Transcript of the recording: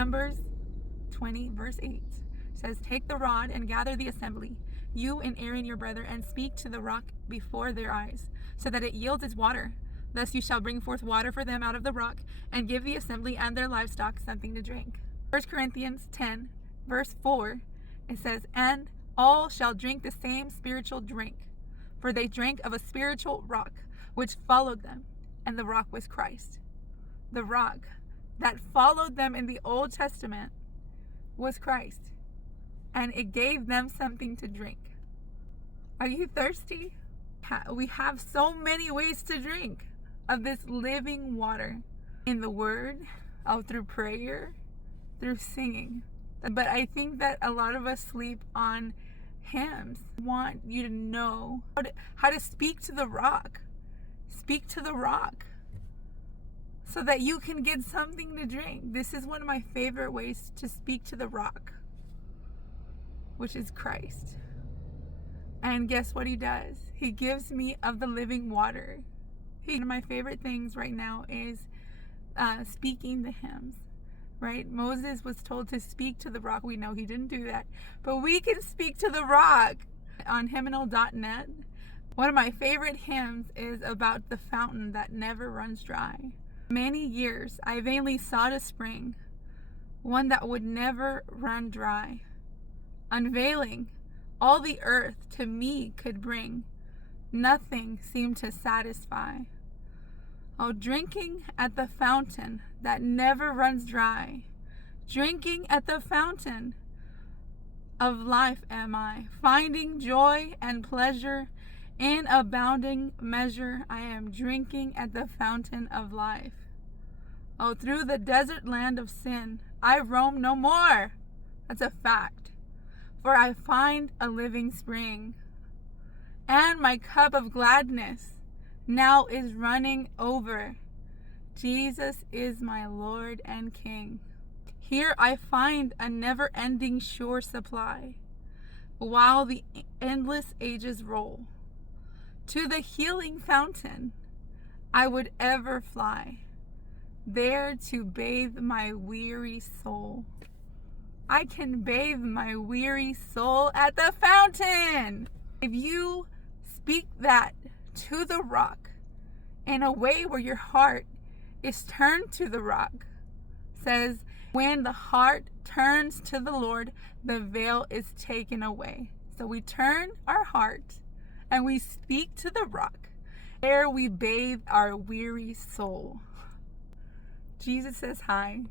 Numbers 20, verse 8 says, take the rod and gather the assembly, you and Aaron your brother, and speak to the rock before their eyes, so that it yields its water. Thus you shall bring forth water for them out of the rock, and give the assembly and their livestock something to drink. 1 Corinthians 10, verse 4, it says, and all shall drink the same spiritual drink, for they drank of a spiritual rock, which followed them, and the rock was Christ. The rock that followed them in the Old Testament was Christ, and it gave them something to drink. Are you thirsty? We have so many ways to drink of this living water, in the Word, through prayer, through singing. But I think that a lot of us sleep on hymns. I want you to know how to speak to the rock. Speak to the rock so that you can get something to drink. This is one of my favorite ways to speak to the rock, which is Christ. And guess what he does? He gives me of the living water. One of my favorite things right now is speaking the hymns, right? Moses was told to speak to the rock. We know he didn't do that, but we can speak to the rock on hymnal.net. One of my favorite hymns is about the fountain that never runs dry. Many years I vainly sought a spring, one that would never run dry. Unveiling all the earth to me could bring, nothing seemed to satisfy. Oh, drinking at the fountain that never runs dry, drinking at the fountain of life am I, finding joy and pleasure in abounding measure. I am drinking at the fountain of life. Oh, through the desert land of sin I roam no more. That's a fact. For I find a living spring, and my cup of gladness now is running over. Jesus is my Lord and King. Here I find a never-ending sure supply, while the endless ages roll. To the healing fountain I would ever fly, there to bathe my weary soul. I can bathe my weary soul at the fountain. If you speak that to the rock in a way where your heart is turned to the rock, says when the heart turns to the Lord, the veil is taken away. So we turn our heart and we speak to the rock. There we bathe our weary soul. Jesus says hi.